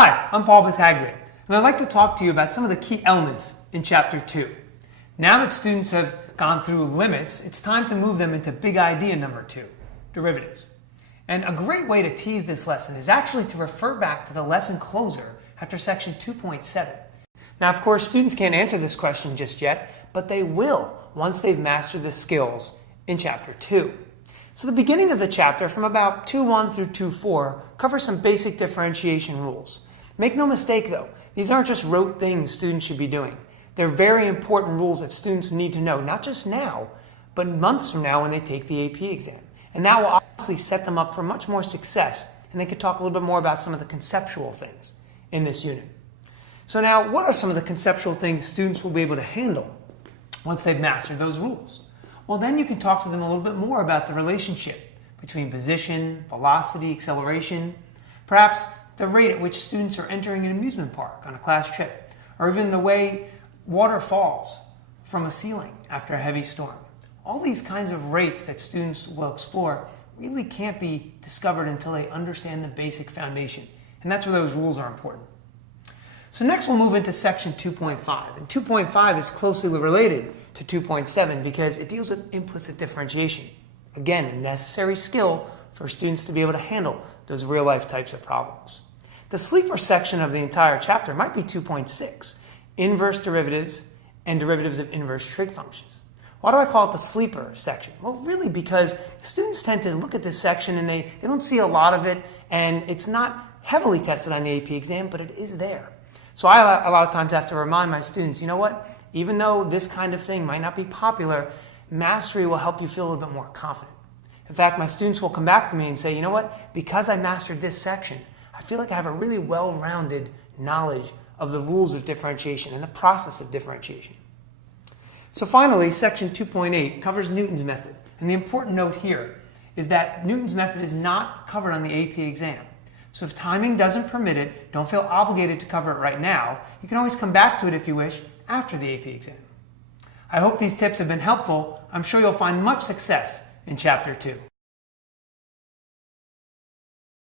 Hi, I'm Paul Battaglia, and I'd like to talk to you about some of the key elements in Chapter 2. Now that students have gone through limits, it's time to move them into big idea number 2, derivatives. And a great way to tease this lesson is actually to refer back to the lesson closer after section 2.7. Now, of course, students can't answer this question just yet, but they will once they've mastered the skills in Chapter 2. So the beginning of the chapter, from about 2.1 through 2.4, covers some basic differentiation rules. Make no mistake though, these aren't just rote things students should be doing. They're very important rules that students need to know, not just now, but months from now when they take the AP exam. And that will obviously set them up for much more success, and they could talk a little bit more about some of the conceptual things in this unit. So now, what are some of the conceptual things students will be able to handle once they've mastered those rules? Well, then you can talk to them a little bit more about the relationship between position, velocity, acceleration, perhaps the rate at which students are entering an amusement park on a class trip, or even the way water falls from a ceiling after a heavy storm. All these kinds of rates that students will explore really can't be discovered until they understand the basic foundation, and that's where those rules are important. So next we'll move into section 2.5, and 2.5 is closely related to 2.7 because it deals with implicit differentiation. Again, a necessary skill for students to be able to handle those real-life types of problems. The sleeper section of the entire chapter might be 2.6, inverse derivatives and derivatives of inverse trig functions. Why do I call it the sleeper section? Well, really because students tend to look at this section and they don't see a lot of it, and it's not heavily tested on the AP exam, but it is there. So I a lot of times have to remind my students, you know what? Even though this kind of thing might not be popular, mastery will help you feel a little bit more confident. In fact, my students will come back to me and say, you know what? Because I mastered this section, I feel like I have a really well-rounded knowledge of the rules of differentiation and the process of differentiation. So finally, section 2.8 covers Newton's method. And the important note here is that Newton's method is not covered on the AP exam. So if timing doesn't permit it, don't feel obligated to cover it right now. You can always come back to it if you wish after the AP exam. I hope these tips have been helpful. I'm sure you'll find much success in Chapter 2.